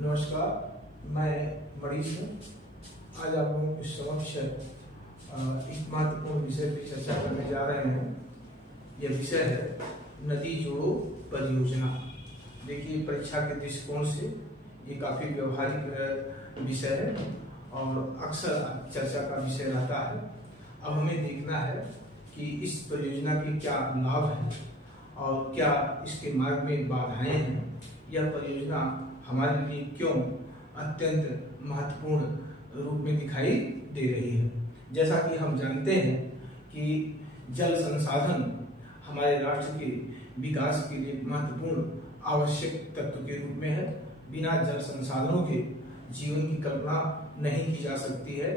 नमस्कार, मैं मरीज हूँ। आज आप लोगों के समक्ष एक महत्वपूर्ण विषय पर चर्चा करने जा रहे हैं। यह विषय है नदी जोड़ो परियोजना। देखिए, परीक्षा के दृष्टिकोण से ये काफी व्यवहारिक विषय है और अक्सर चर्चा का विषय रहता है। अब हमें देखना है कि इस परियोजना के क्या लाभ हैं और क्या इसके मार्ग में बाधाएं हैं। यह परियोजना हमारे लिए क्यों अत्यंत महत्वपूर्ण रूप में दिखाई दे रही है। जैसा कि हम जानते हैं कि जल संसाधन हमारे राष्ट्र के विकास के लिए महत्वपूर्ण आवश्यक तत्व के रूप में है। बिना जल संसाधनों के जीवन की कल्पना नहीं की जा सकती है।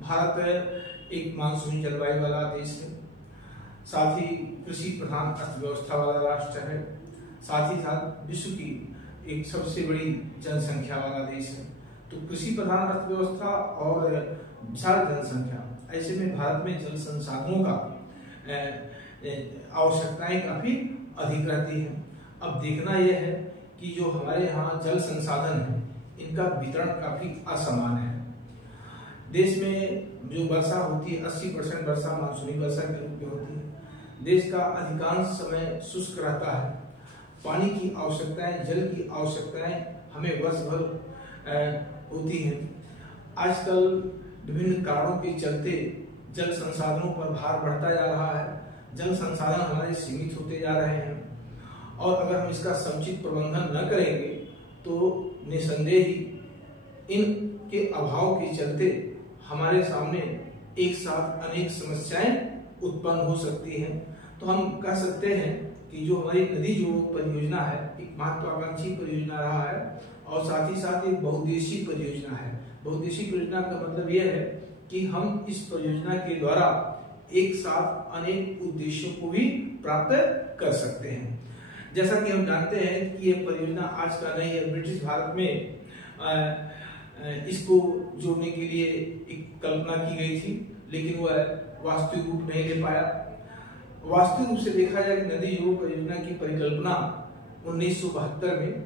भारत एक मानसूनी जलवायु वाला देश है, साथ ही कृषि प्रधान अर्थव्यवस्था वाला राष्ट्र है, साथ ही साथ विश्व की एक सबसे बड़ी जनसंख्या वाला देश है। तो कृषि प्रधान अर्थव्यवस्था और विशाल जनसंख्या, ऐसे में भारत में जल संसाधनों का आवश्यकताएं काफी अधिक रहती है। अब देखना यह है कि जो हमारे यहाँ जल संसाधन है, इनका वितरण काफी असमान है। देश में जो वर्षा होती है, 80% वर्षा मानसूनी वर्षा के रूप में होती है। देश का अधिकांश समय शुष्क रहता है। पानी की आवश्यकताएं, जल की आवश्यकताएं हमें वर्ष भर होती हैं। आजकल विभिन्न कारणों के चलते जल संसाधनों पर भार बढ़ता जा रहा है। जल संसाधन हमारे सीमित होते जा रहे हैं और अगर हम इसका समुचित प्रबंधन न करेंगे तो निसंदेह ही इनके अभाव के चलते हमारे सामने एक साथ अनेक समस्याएं उत्पन्न हो सकती हैं। तो हम कह सकते हैं कि जो हमारी नदी जोड़ो परियोजना है, एक महत्वाकांक्षी परियोजना रहा है और साथ ही साथ एक बहुउद्देशीय परियोजना है। बहुउद्देशीय परियोजना का मतलब यह है कि हम इस परियोजना के द्वारा एक साथ अनेक उद्देश्यों को भी प्राप्त कर सकते हैं। जैसा कि हम जानते हैं कि यह परियोजना आज का नहीं है। ब्रिटिश भारत में इसको जोड़ने के लिए एक कल्पना की गई थी, लेकिन वह वास्तविक रूप नहीं ले पाया। वास्तविक रूप से देखा जाए कि नदी जोड़ो परियोजना की परिकल्पना 1972 में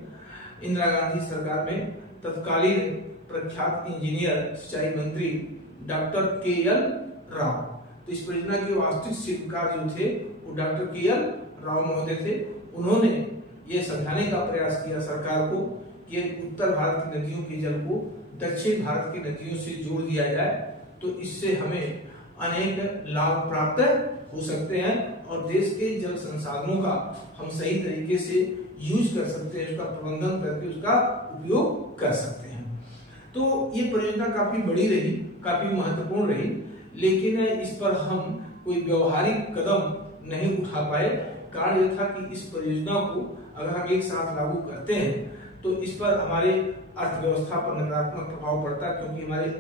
इंदिरा गांधी सरकार में तत्कालीन प्रख्यात इंजीनियर सिंचाई मंत्री डॉक्टर के.एल. राव, तो इस परियोजना के वास्तविक शिल्पकार जो थे वो डॉक्टर के.एल. राव महोदय थे। उन्होंने ये समझाने का प्रयास किया सरकार को कि उत्तर भारत की नदियों के जल को दक्षिण भारत की नदियों से जोड़ दिया जाए, तो इससे हमें अनेक लाभ प्राप्त हो सकते हैं और देश के जल संसाधनों का हम सही तरीके से यूज कर सकते हैं, उसका प्रबंधन करके उसका उपयोग कर सकते हैं। तो ये परियोजना काफी बड़ी रही, काफी महत्वपूर्ण रही, लेकिन इस पर हम कोई व्यवहारिक कदम नहीं उठा पाए। कारण यह था कि इस परियोजना को अगर हम एक साथ लागू करते हैं तो इस पर हमारे अर्थव्यवस्था पर नकारात्मक प्रभाव पड़ता है, क्योंकि हमारी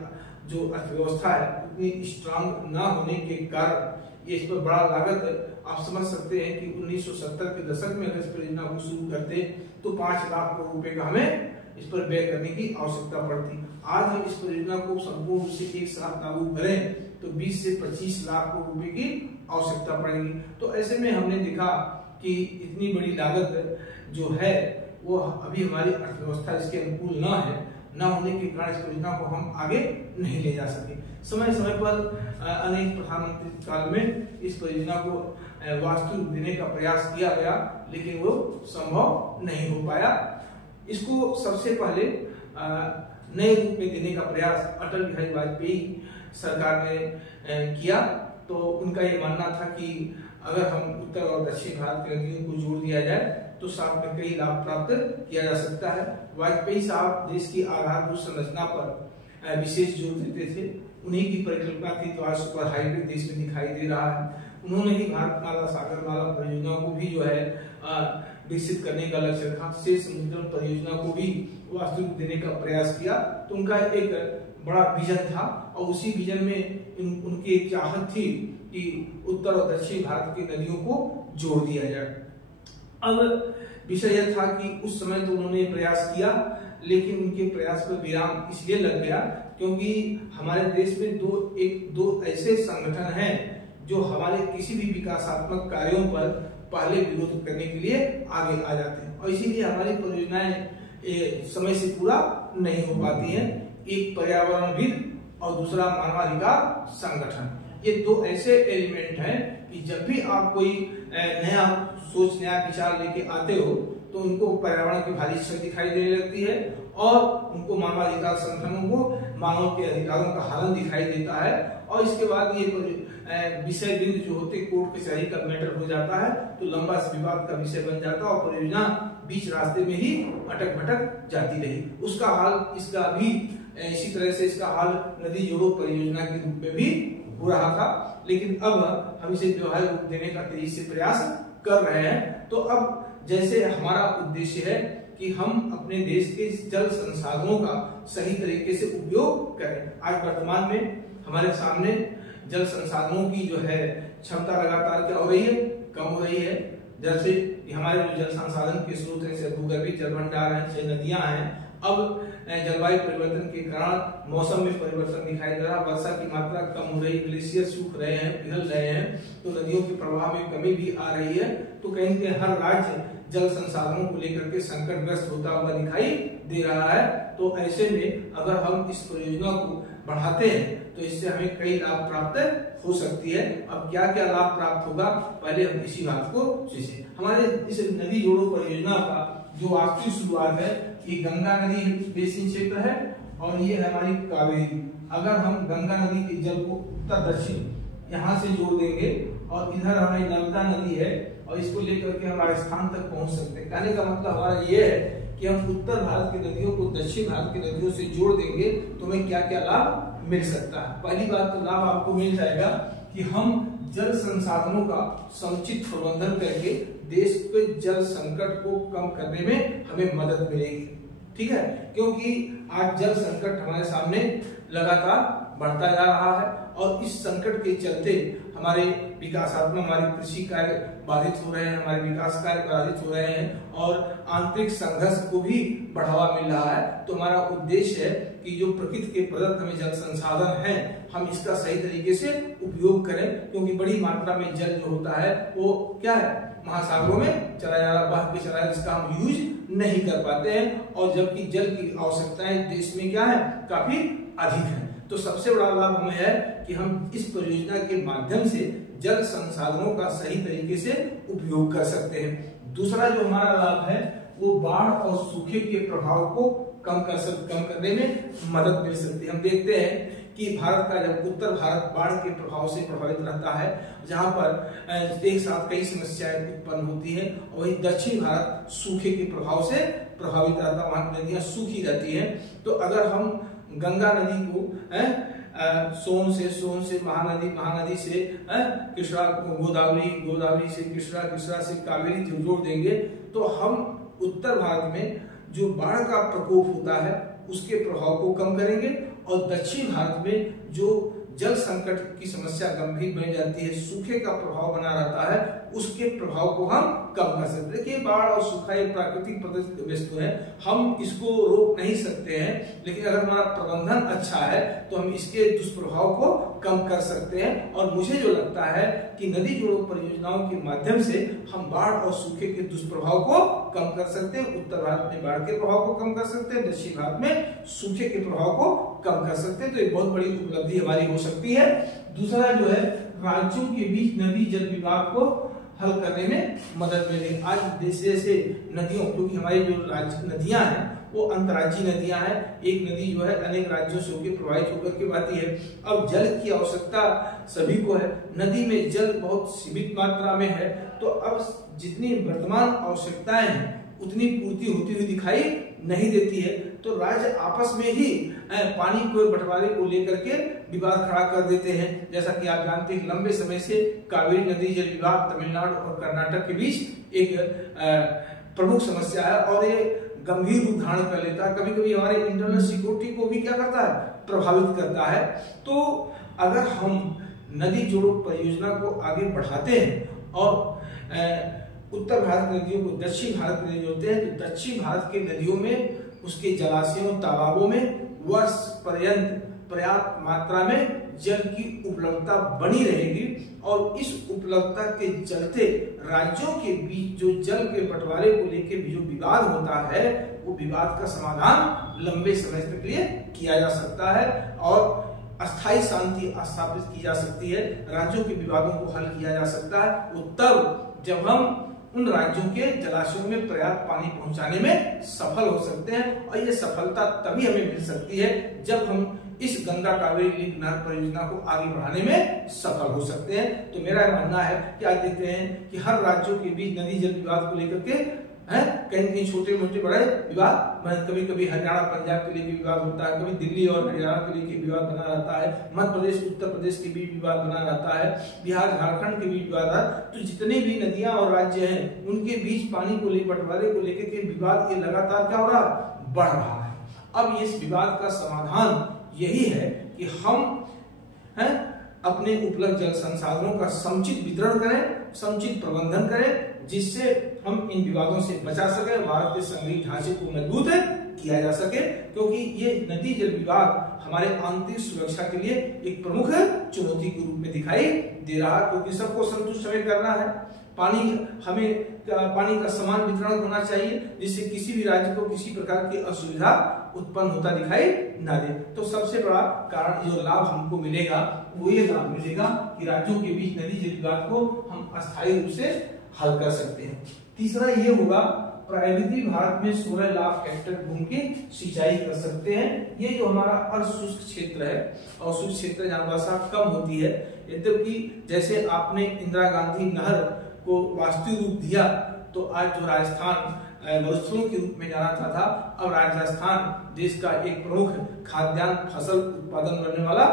जो अर्थव्यवस्था है उतनी स्ट्रांग ना होने के कारण ये इस पर बड़ा लागत आप समझ सकते हैं कि 1970 के दशक में अगर इस परियोजना को शुरू करते तो 5 लाख करोड़ रुपए का हमें इस पर व्यय करने की आवश्यकता पड़ती। आज हम इस परियोजना को संपूर्ण रूप से एक साथ लागू करें तो 20 से 25 लाख करोड़ रुपए की आवश्यकता पड़ेगी। तो ऐसे में हमने देखा कि इतनी बड़ी लागत जो है वो अभी हमारी अर्थव्यवस्था इसके अनुकूल न होने के कारण इस परियोजना को हम आगे नहीं ले जा सके। समय समय पर अनेक प्रधानमंत्री काल में इस परियोजना को वास्तविक रूप देने का प्रयास किया गया, लेकिन वो संभव नहीं हो पाया। इसको सबसे पहले नए रूप में देने का प्रयास अटल बिहारी वाजपेयी सरकार ने किया। तो उनका ये मानना था कि अगर हम उत्तर और दक्षिण भारत की नदियों को जोड़ दिया जाए तो साथ में कई लाभ प्राप्त किया जा सकता है। वाजपेयी साहब देश की आधारभूत संरचना पर विशेष जोर देते थे। उन्हीं की परिकल्पना थी, तो आज सुपर हाईवे देश में दिखाई दे रहा है। उन्होंने ही भारतमाला सागरमाला परियोजना को भी जो है विकसित करने का लक्ष्य रखा। शेष समुद्र परियोजना को भी वास्तविक देने का प्रयास किया। तो उनका एक बड़ा विजन था और उसी विजन में उनकी एक चाहत थी कि उत्तर और दक्षिण भारत की नदियों को जोड़ दिया जाए। अब विषय यह था कि उस समय तो उन्होंने प्रयास किया, लेकिन उनके प्रयास पर विराम इसलिए लग गया क्योंकि हमारे देश में दो ऐसे संगठन हैं जो हमारे किसी भी विकासात्मक कार्यों पर पहले विरोध करने के लिए आगे आ जाते हैं और इसीलिए हमारी परियोजनाएं समय से पूरा नहीं हो पाती है। एक पर्यावरणविद और दूसरा मानवाधिकार संगठन, ये दो ऐसे एलिमेंट हैं कि जब भी आप कोई नया सोच, नया विचार लेके आते हो तो उनको पर्यावरण की भारी क्षति दिखाई देने लगती है और उनको मानवाधिकार संगठनों को मानव के अधिकारों का हनन दिखाई देता है। और इसके बाद ये विषय बिंदु जो होते कोर्ट कचहरी का मैटर हो जाता है तो लंबा विवाद का विषय बन जाता है और परियोजना बीच रास्ते में ही अटक भटक जाती रही। उसका हाल इसका भी इसी तरह से इसका हाल नदी जोड़ो परियोजना के रूप में भी हो रहा था, लेकिन अब हम इसे व्यवहारिक रूप देने का तेजी से प्रयास कर रहे हैं। तो अब जैसे हमारा उद्देश्य है कि हम अपने देश के जल संसाधनों का सही तरीके से उपयोग करें। आज वर्तमान में हमारे सामने जल संसाधनों की जो है क्षमता लगातार क्या हो रही है, कम हो रही है। जैसे हमारे जो जल संसाधन के स्रोत हैं, चाहे भूगर्भीय जल भंडार हैं, चाहे नदियां हैं, अब जलवायु परिवर्तन के कारण मौसम में परिवर्तन दिखाई दे रहा, वर्षा की मात्रा कम हो रही, ग्लेशियर सूख रहे हैं, पिघल रहे हैं, तो नदियों के प्रवाह में कमी भी आ रही है। तो कहीं न कहीं हर राज्य जल संसाधनों को लेकर के संकटग्रस्त होता हुआ दिखाई दे रहा है। तो ऐसे में अगर हम इस परियोजना को बढ़ाते हैं तो इससे हमें कई लाभ प्राप्त हो सकती है। अब क्या क्या लाभ प्राप्त होगा, पहले हम इसी बात को सोचें। हमारे इस नदी जोड़ो परियोजना का जो वास्तविक शुरुआत है, ये गंगा नदी बेसिन क्षेत्र है और ये है हमारी कावेरी। अगर हम गंगा नदी के जल को उत्तर दक्षिण यहाँ से जोड़ देंगे और इधर हमारी नर्मदा नदी है और इसको लेकर के हम राजस्थान तक पहुंच सकते हैं। कहने का मतलब हमारा ये है कि हम उत्तर भारत की नदियों को दक्षिण भारत की नदियों से जोड़ देंगे तो हमें क्या क्या लाभ मिल सकता है। पहली बात तो लाभ आपको मिल जाएगा कि हम जल संसाधनों का समुचित प्रबंधन करके देश के जल संकट को कम करने में हमें मदद मिलेगी। ठीक है, क्योंकि आज जल संकट हमारे सामने लगातार बढ़ता जा रहा है और इस संकट के चलते हमारे विकासात्मक, हमारे कृषि कार्य बाधित हो रहे हैं, हमारे विकास कार्य बाधित हो रहे हैं और आंतरिक संघर्ष को भी बढ़ावा मिल रहा है। तो हमारा उद्देश्य है कि जो प्रकृति के प्रदत्त हमें जल संसाधन है, हम इसका सही तरीके से उपयोग करें, क्योंकि बड़ी मात्रा में जल जो होता है वो क्या है, महासागरों में चला जा रहा, बह के चला जा रहा, जिसका हम यूज नहीं कर पाते हैं। और जबकि जल की आवश्यकताएं देश में क्या है, काफी अधिक है। तो सबसे बड़ा लाभ हमें है कि हम इस परियोजना के माध्यम से जल संसाधनों का सही तरीके से उपयोग कर सकते हैं। दूसरा जो हमारा लाभ है वो बाढ़ और सूखे के प्रभाव को कम करने में मदद मिल सकती है। हम देखते हैं कि भारत का जब उत्तर भारत बाढ़ के प्रभाव से प्रभावित रहता है, जहां पर एक साथ कई समस्याएं उत्पन्न होती है, और वही दक्षिण भारत सूखे के प्रभाव से प्रभावित रहता है, वहां नदियां सूखी रहती हैं। तो अगर हम गंगा नदी को सोन से महानदी से कृष्णा, गोदावरी से कृष्णा से कावेरी जोड़ देंगे तो हम उत्तर भारत में जो बाढ़ का प्रकोप होता है उसके प्रभाव को कम करेंगे और दक्षिण भारत में जो जल संकट की समस्या गंभीर बन जाती है, सूखे का प्रभाव बना रहता है, उसके प्रभाव को हम कम कर सकते हैं। देखिए, बाढ़ और सूखा एक प्राकृतिक वस्तु है, हम इसको रोक नहीं सकते हैं, लेकिन अगर हमारा प्रबंधन अच्छा है तो हम इसके दुष्प्रभाव को कम कर सकते हैं। और मुझे जो लगता है कि नदी जोड़ो परियोजनाओं के माध्यम से हम बाढ़ और सूखे के दुष्प्रभाव को कम कर सकते हैं। उत्तर भारत में बाढ़ के प्रभाव को कम कर सकते हैं, दक्षिण भारत में सूखे के प्रभाव को कम कर सकते हैं। तो एक बहुत बड़ी उपलब्धि हमारी हो सकती है। दूसरा जो है, राज्यों के बीच नदी जल विवाद को हल करने में मदद मिलेगी। आज जैसे नदियों, क्योंकि हमारी जो नदियां हैं वो अंतर्राज्यीय नदियां हैं, एक नदी जो है अनेक राज्यों से होकर प्रवाहित होकर के बहती है। अब जल की आवश्यकता सभी को है, नदी में जल बहुत सीमित मात्रा में है, तो अब जितनी वर्तमान आवश्यकताएं हैं उतनी पूर्ति होती हुई दिखाई नहीं देती है। तो राज्य आपस में ही पानी को बंटवारे को लेकर के विवाद खड़ा कर देते हैं। जैसा कि आप जानते हैं, लंबे समय से कावेरी नदी जल विवाद तमिलनाडु और कर्नाटक के बीच एक प्रमुख समस्या है और ये गंभीर रूप धारण कर लेता है। कभी कभी हमारे इंटरनल सिक्योरिटी को भी क्या करता है, प्रभावित करता है। तो अगर हम नदी जोड़ो परियोजना को आगे बढ़ाते हैं और उत्तर भारत नदियों को दक्षिण भारत नदी जोड़ते हैं, तो दक्षिण भारत के नदियों में, उसके जलाशयों, तालाबों में वर्ष पर्यंत पर्याप्त मात्रा में जल की उपलब्धता बनी रहेगी और इस उपलब्धता के चलते राज्यों के बीच जो जल के बंटवारे को लेकर जो विवाद होता है वो विवाद का समाधान लंबे समय तक लिए किया जा सकता है और अस्थायी शांति स्थापित की जा सकती है। राज्यों के विवादों को हल किया जा सकता है वो तब जब हम उन राज्यों के जलाशयों में पर्याप्त पानी पहुंचाने में सफल हो सकते हैं और ये सफलता तभी हमें मिल सकती है जब हम इस गंगा कावेरी लिंक नहर परियोजना को आगे बढ़ाने में सफल हो सकते हैं। तो मेरा मानना है कि आज देखते हैं कि हर राज्यों के बीच नदी जल विवाद को लेकर के कहीं कहीं छोटे मोटे बड़े विवाद, कभी कभी हरियाणा पंजाब के लिए भी विवाद होता है, कभी दिल्ली और हरियाणा के लिए विवाद बना रहता है, मध्य प्रदेश उत्तर प्रदेश के बीच विवाद बना रहता है, बिहार झारखंड के बीच विवाद है। तो जितने भी नदियां और राज्य हैं उनके बीच पानी को लेकर बंटवारे को लेकर के विवाद ये लगातार क्या हो रहा है, बढ़ रहा है। अब इस विवाद का समाधान यही है कि हम अपने उपलब्ध जल संसाधनों का समुचित वितरण करें, समुचित प्रबंधन करें, जिससे हम इन विवादों से बचा सके, भारत के संघीय ढांचे को मजबूत किया जा सके, क्योंकि ये नदी जल विवाद हमारे आंतरिक सुरक्षा के लिए एक प्रमुख चुनौती के रूप में दिखाई दे रहा है, क्योंकि सबको संतुष्ट हमें करना है। पानी का समान वितरण होना चाहिए जिससे किसी भी राज्य को किसी प्रकार की असुविधा उत्पन्न होता दिखाई ना दे। तो सबसे बड़ा कारण जो लाभ हमको मिलेगा वो ये लाभ मिलेगा कि राज्यों के बीच नदी जल विवाद को हम अस्थायी रूप से हल कर सकते हैं। तीसरा ये होगा, प्रायद्वीपीय भारत में 16 लाख हेक्टेयर भूमि की सिंचाई कर सकते हैं। ये जो हमारा अर्धशुष्क क्षेत्र है और शुष्क क्षेत्र जहाँ वर्षा कम होती है, यद्यपि जैसे आपने इंदिरा गांधी नहर को वास्तविक रूप दिया तो आज जो राजस्थान मरुस्थलों के रूप में जाना था, अब राजस्थान देश का एक प्रमुख खाद्यान्न फसल उत्पादन करने वाला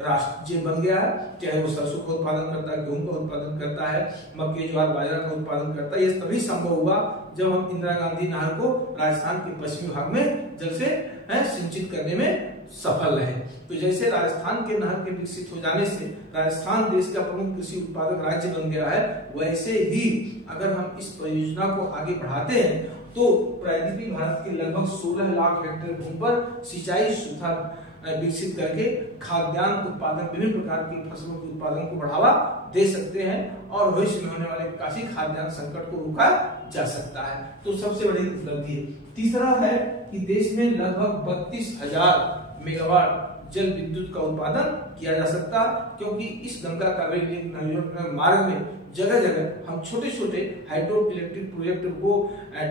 राज्य बन गया है। चाहे वो सरसों का उत्पादन करता है, गेहूं का उत्पादन करता है, मक्के ज्वार बाजरा का उत्पादन करता है। ये तभी संभव हुआ जब हम इंदिरा गांधी नहर को राजस्थान के पश्चिमी भाग में जल से सिंचित करने में सफल रहे। तो जैसे राजस्थान के नहर के विकसित हो जाने से राजस्थान देश का प्रमुख कृषि उत्पादक राज्य बन गया है, वैसे ही अगर हम इस परियोजना को आगे बढ़ाते हैं तो प्रायद्वीपीय भारत के लगभग 16 लाख हेक्टेयर भूमि पर सिंचाई सुविधा विकसित करके खाद्यान्न उत्पादन, विभिन्न प्रकार की फसलों के उत्पादन को बढ़ावा दे सकते हैं और भविष्य में होने वाले काफी खाद्यान्न संकट को रोका जा सकता है। तो सबसे बड़ी उपलब्धि है। तीसरा है कि देश में लगभग 32,000 मेगावाट जल विद्युत का उत्पादन किया जा सकता, क्योंकि इस गंगा कावेरी लिंक मार्ग में जगह जगह हम छोटे छोटे हाइड्रो इलेक्ट्रिक प्रोजेक्ट को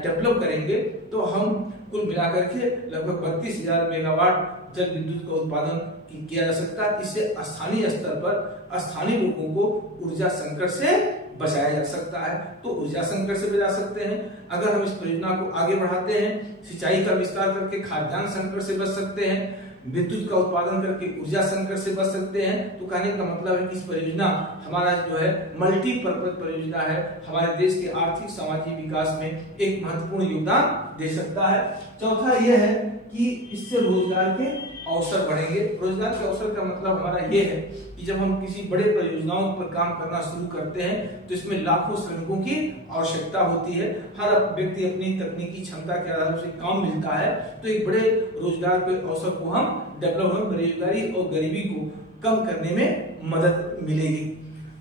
डेवलप करेंगे तो हम कुल मिलाकर के लगभग 32,000 मेगावाट जल विद्युत का उत्पादन किया जा सकता है। इससे स्थानीय स्तर पर स्थानीय लोगों को ऊर्जा संकट से बचाया जा सकता है। तो ऊर्जा संकट से बचा सकते हैं अगर हम इस परियोजना को आगे बढ़ाते हैं, सिंचाई का विस्तार करके खाद्यान्न संकट से बच सकते हैं, विद्युत का उत्पादन करके ऊर्जा संकट से बच सकते हैं। तो कहने का मतलब है कि इस परियोजना हमारा जो है मल्टीपर्पज परियोजना है, हमारे देश के आर्थिक सामाजिक विकास में एक महत्वपूर्ण योगदान दे सकता है। चौथा यह है कि इससे रोजगार के अवसर बढ़ेंगे। रोजगार के अवसर का मतलब हमारा ये है कि जब हम किसी बड़े परियोजनाओं पर काम करना शुरू करते हैं तो इसमें लाखों श्रमिकों की आवश्यकता होती है। हर व्यक्ति अपनी तकनीकी क्षमता के आधार पर काम मिलता है, तो एक बड़े रोजगार के अवसर को हम डेवलप, बेरोजगारी और गरीबी को कम करने में मदद मिलेगी।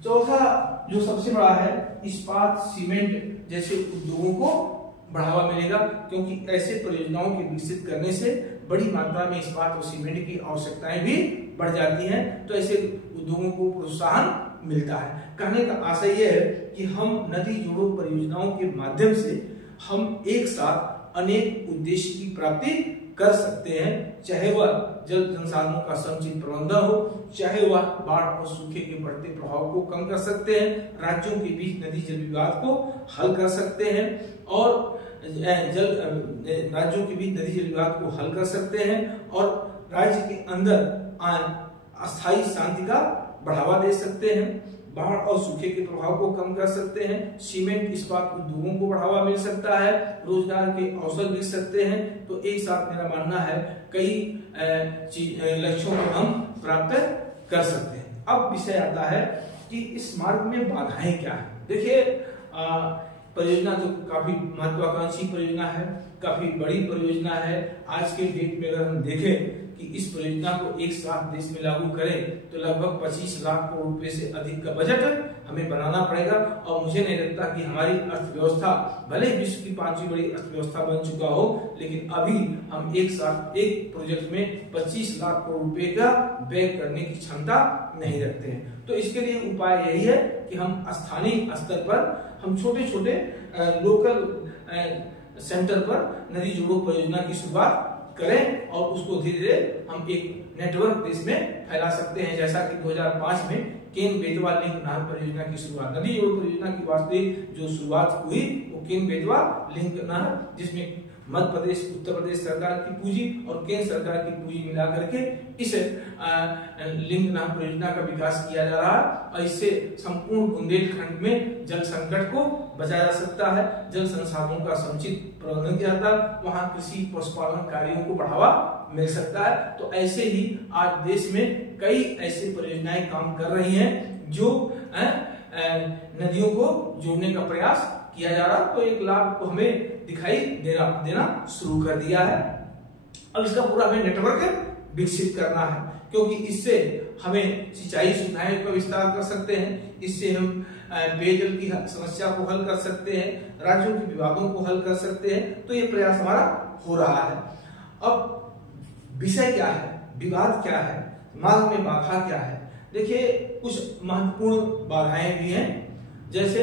चौथा जो सबसे बड़ा है, इस्पात, सीमेंट जैसे उद्योगों को बढ़ावा मिलेगा, क्योंकि ऐसे परियोजनाओं के विकसित करने से बड़ी मात्रा में इस्पात और सीमेंट की आवश्यकताएं भी बढ़ जाती हैं। तो ऐसे उद्योगों को प्रोत्साहन मिलता है। कहने का आशय यह है कि हम नदी जोड़ो परियोजनाओं के माध्यम से हम एक साथ अनेक उद्देश्य की प्राप्ति कर सकते हैं, चाहे वह जल संसाधनों का समुचित प्रबंधन हो, चाहे वह बाढ़ और सूखे के बढ़ते प्रभाव को कम कर सकते हैं, राज्यों के बीच नदी जल विवाद को हल कर सकते हैं और राज्यों के बीच नदी जल विवाद को हल कर सकते हैं और राज्य के अंदर अस्थायी शांति का बढ़ावा दे सकते हैं, बाढ़ और सूखे के प्रभाव को कम कर सकते हैं, सीमेंट इस्पात उद्योगों को बढ़ावा मिल सकता है, रोजगार के अवसर मिल सकते हैं। तो एक साथ मेरा मानना है कई लक्ष्यों को हम प्राप्त कर सकते हैं। अब विषय आता है कि इस मार्ग में बाधाएं क्या है। देखिए, परियोजना तो काफी महत्वाकांक्षी परियोजना है, काफी बड़ी परियोजना है। आज के डेट में अगर हम देखें कि इस परियोजना को एक साथ देश में लागू करें तो लगभग 25 लाख करोड़ रुपए से अधिक का बजट हमें बनाना पड़ेगा। और मुझे नहीं लगता कि हमारी अर्थव्यवस्था भले विश्व की 5वीं बड़ी अर्थव्यवस्था बन चुका हो, लेकिन अभी हम एक साथ एक प्रोजेक्ट में 25 लाख करोड़ रुपए का व्यय करने की क्षमता नहीं रखते हैं। तो इसके लिए उपाय यही है कि हम स्थानीय स्तर पर हम छोटे छोटे लोकल सेंटर पर नदी जोड़ो परियोजना की शुरुआत करें और उसको धीरे धीरे हम एक नेटवर्क देश में फैला सकते हैं। जैसा कि 2005 में केन बेतवा लिंक नहर परियोजना की शुरुआत, नदी जोड़ो परियोजना की वास्तविक जो शुरुआत हुई वो केन बेतवा लिंक नहर, जिसमें मध्य प्रदेश, उत्तर प्रदेश सरकार की पूंजी और केंद्र सरकार की पूंजी मिला करके इस लिंक नहर परियोजना का विकास किया जा रहा है। और इससे संपूर्ण बुंदेलखंड में जल संकट को बचाया जा सकता है, जल संसाधनों का समुचित प्रबंधन किया जाता है, वहां कृषि पशुपालन कार्यों को बढ़ावा मिल सकता है। तो ऐसे ही आज देश में कई ऐसी परियोजनाएं काम कर रही हैं जो नदियों को जोड़ने का प्रयास किया जा रहा, तो एक लाभ को हमें दिखाई देना शुरू कर दिया है। अब इसका पूरा हमें नेटवर्क विकसित करना है, क्योंकि इससे हमें सिंचाई सुविधाएं का विस्तार कर सकते हैं, इससे हम पेयजल की समस्या को हल कर सकते हैं, राज्यों के विवादों को हल कर सकते हैं। तो ये प्रयास हमारा हो रहा है। अब विषय क्या है, विवाद क्या है, मार्ग में बाधा क्या है? देखिए, कुछ महत्वपूर्ण बाधाएं भी हैं। जैसे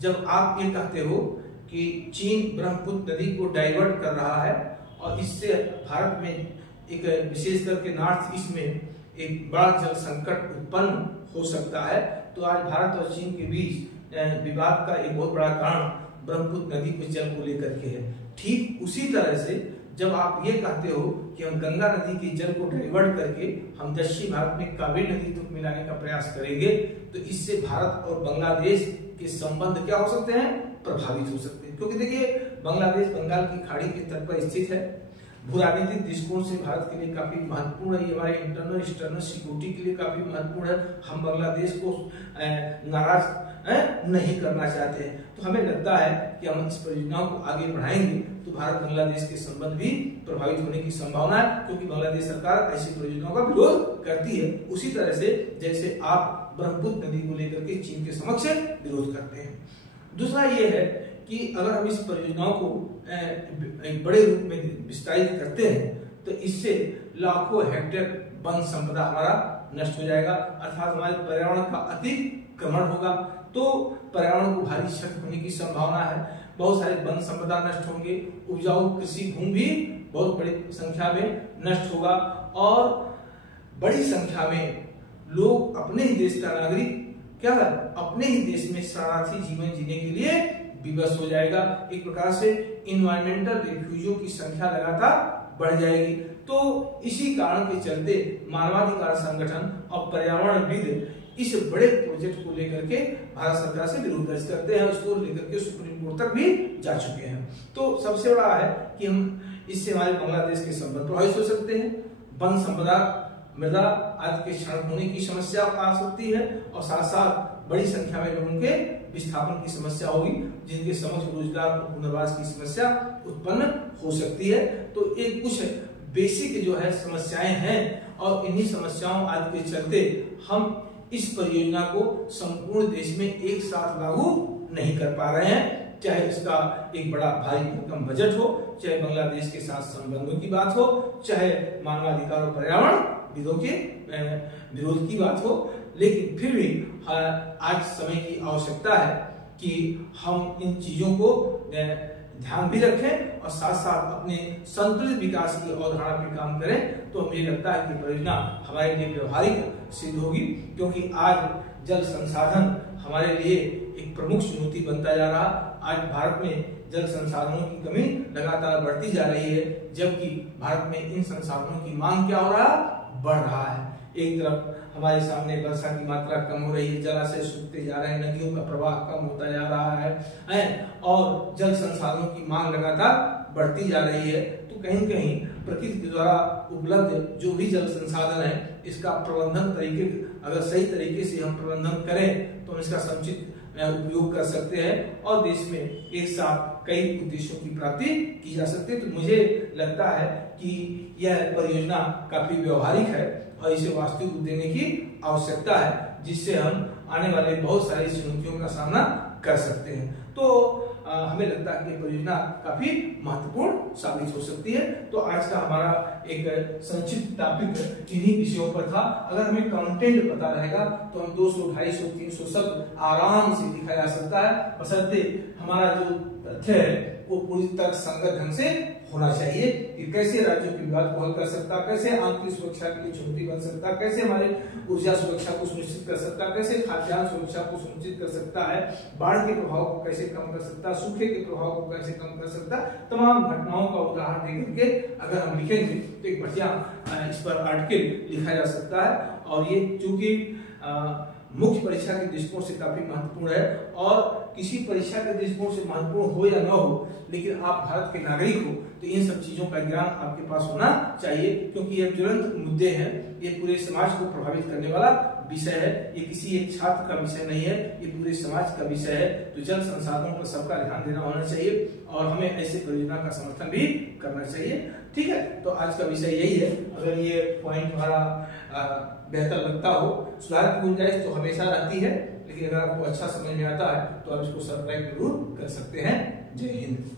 जब आप ये कहते हो कि चीन ब्रह्मपुत्र नदी को डाइवर्ट कर रहा है और इससे भारत में एक विशेष करके नॉर्थ ईस्ट में एक बड़ा जल संकट उत्पन्न हो सकता है, तो आज भारत और चीन के बीच विवाद का एक बहुत बड़ा कारण ब्रह्मपुत्र नदी के जल को लेकर के है। ठीक उसी तरह से जब आप ये कहते हो कि हम गंगा नदी के जल को डाइवर्ट करके हम दक्षिण भारत में कावेरी नदी तक मिलाने का प्रयास करेंगे, तो इससे भारत और बांग्लादेश के संबंध क्या हो सकते हैं, प्रभावित हो सकते हैं। क्योंकि देखिए, बांग्लादेश बंगाल की खाड़ी के तट पर स्थित है, भू-राजनीतिक दृष्टिकोण से भारत के लिए काफी महत्वपूर्ण है, ये हमारे इंटरनल एक्सटर्नल सिक्योरिटी के लिए काफी महत्वपूर्ण है। हम बांग्लादेश को नाराज नहीं करना चाहते हैं, तो हमें लगता है कि हम इस परियोजनाओं को आगे बढ़ाएंगे तो भारत बांग्लादेश के संबंध भी प्रभावित होने की संभावना है, क्योंकि बांग्लादेश सरकार ऐसी परियोजनाओं का विरोध करती है, उसी तरह से जैसे आप ब्रह्मपुत्र नदी को लेकर के चीन के समक्ष विरोध करते हैं। दूसरा ये है कि अगर हम इस परियोजनाओं को एक बड़े रूप में विस्तारित करते हैं तो इससे लाखों हेक्टेयर वन संपदा हमारा नष्ट हो जाएगा, अर्थात हमारे पर्यावरण का अतिक्रमण होगा, तो पर्यावरण को भारी क्षति होने की संभावना है। बहुत सारे वन संपदा नष्ट होंगे, उपजाऊ कृषि भूमि भी बहुत बड़ी संख्या में नष्ट होगा और बड़ी संख्या में लोग अपने ही देश का नागरिक क्या है, अपने ही देश में शरणार्थी जीवन जीने के लिए विवश हो जाएगा। एक प्रकार से इन्वायरमेंटल रेफ्यूजियों की संख्या लगातार बढ़ जाएगी। तो इसी कारण के चलते मानवाधिकार संगठन और पर्यावरणविद इस बड़े प्रोजेक्ट को लेकर के भारत सरकार से विरोध दर्ज करते हैं, उसको लेकर के सुप्रीम कोर्ट तक भी जा चुके हैं। तो सबसे बड़ा है कि हम इससे हमारे बांग्लादेश के संबंध प्रभावित हो सकते हैं, वन संपदा मृदा आदि के क्षरण होने की समस्या आ सकती है और साथ साथ बड़ी संख्या में लोगों के विस्थापन की समस्या होगी, जिनके समक्ष रोजगार और पुनर्वास की समस्या उत्पन्न हो सकती है। तो ये कुछ बेसिक जो है समस्याएं हैं और इन्हीं समस्याओं आदि के चलते हम इस परियोजना को संपूर्ण देश में एक साथ लागू नहीं कर पा रहे हैं, चाहे इसका एक बड़ा भारी भरकम बजट हो, चाहे बांग्लादेश के साथ संबंधों की बात हो, चाहे मानवाधिकार और पर्यावरण विदों के विरोध की बात हो, लेकिन फिर भी आज समय की आवश्यकता है कि हम इन चीजों को ध्यान भी रखें और साथ साथ अपने संतुलित विकास की अवधारणा पे काम करें। तो मुझे लगता है कि परियोजना हमारे लिए व्यवहारिक सिद्ध होगी, क्योंकि आज जल संसाधन हमारे लिए एक प्रमुख चुनौती बनता जा रहा। आज भारत में जल संसाधनों की कमी लगातार बढ़ती जा रही है, जबकि भारत में इन संसाधनों की मांग क्या हो रहा है, बढ़ रहा है। एक तरफ हमारे सामने वर्षा की मात्रा कम हो रही है, जलाशय सूखते जा रहे हैं, नदियों का प्रवाह कम होता जा रहा है और जल संसाधनों की मांग लगातार बढ़ती जा रही है। तो कहीं न कहीं प्रकृति के द्वारा उपलब्ध जो भी जल संसाधन है, इसका प्रबंधन तरीके अगर सही तरीके से हम प्रबंधन करें तो हम इसका समुचित उपयोग कर सकते हैं और देश में एक साथ कई उद्देश्यों की प्राप्ति की जा सकती है। तो मुझे लगता है कि यह परियोजना काफी व्यवहारिक है और इसे वास्तविक रूप देने की आवश्यकता है, जिससे हम आने वाले बहुत सारी चुनौतियों का सामना कर सकते हैं। तो हमें लगता है कि परियोजना काफी महत्वपूर्ण साबित हो सकती है। तो आज का हमारा एक संक्षिप्त टॉपिक इन्हीं विषयों पर था। अगर हमें कंटेंट पता रहेगा तो हम 200, 250, 300 शब्द आराम से लिखा जा सकता है, बशर्ते हमारा जो तथ्य है वो पूरी तरह संगत ढंग से होना चाहिए कि कैसे राज्यों के विवाद को हल कर सकता, कैसे आंतरिक सुरक्षा के लिए चुनौती बन सकता, कैसे हमारे ऊर्जा सुरक्षा को सुनिश्चित कर सकता, कैसे खाद्यान्न सुरक्षा को सुनिश्चित कर सकता है, बाढ़ के प्रभाव को कैसे कम कर सकता, सूखे के प्रभाव को कैसे कम कर सकता। तमाम घटनाओं का उदाहरण देकर के अगर हम लिखेंगे तो एक बढ़िया इस पर आर्टिकल लिखा जा सकता है। और ये चूंकि मुख्य परीक्षा के दृष्टिकोण से काफी महत्वपूर्ण है, और किसी परीक्षा के दृष्टिकोण से महत्वपूर्ण हो या न हो, लेकिन आप भारत के नागरिक हो तो इन सब चीजों का ज्ञान आपके पास होना चाहिए, क्योंकि ये तुरंत मुद्दे हैं, ये पूरे समाज को प्रभावित करने वाला विषय है, ये किसी एक छात्र का विषय नहीं है, ये पूरे समाज का विषय है। तो जल संसाधनों पर सबका ध्यान देना होना चाहिए और हमें ऐसे परियोजना का समर्थन भी करना चाहिए। ठीक है, तो आज का विषय यही है। अगर ये पॉइंट हमारा बेहतर लगता हो, सुधार की गुंजाइश तो हमेशा रहती है, लेकिन अगर आपको अच्छा समझ में आता है तो आप इसको सब्सक्राइब जरूर कर सकते हैं। जय हिंद।